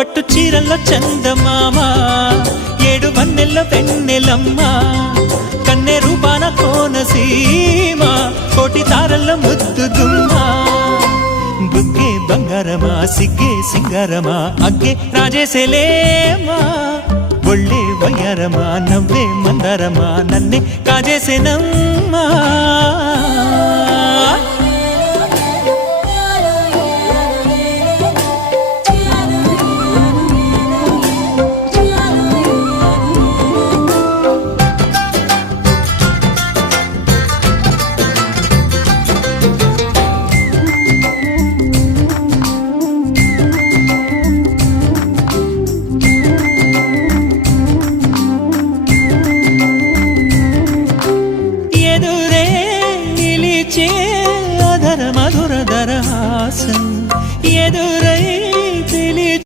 పట్టు చీరల్లో చందమామ ఏడు వన్నెల్ల వెన్నెలమ్మ కన్నె రూపాన కోనసీమ కోటి తారల్ల ముద్దు దుమ్మ బుగ్గే బంగారమా సిగ్గే సింగారమా అగ్గే రాజేసేలేమా ఒళ్ళే వయ్యారమా నవ్వే మందారమా నన్నే కాజేసేనమ్మా మధుర దరహాసం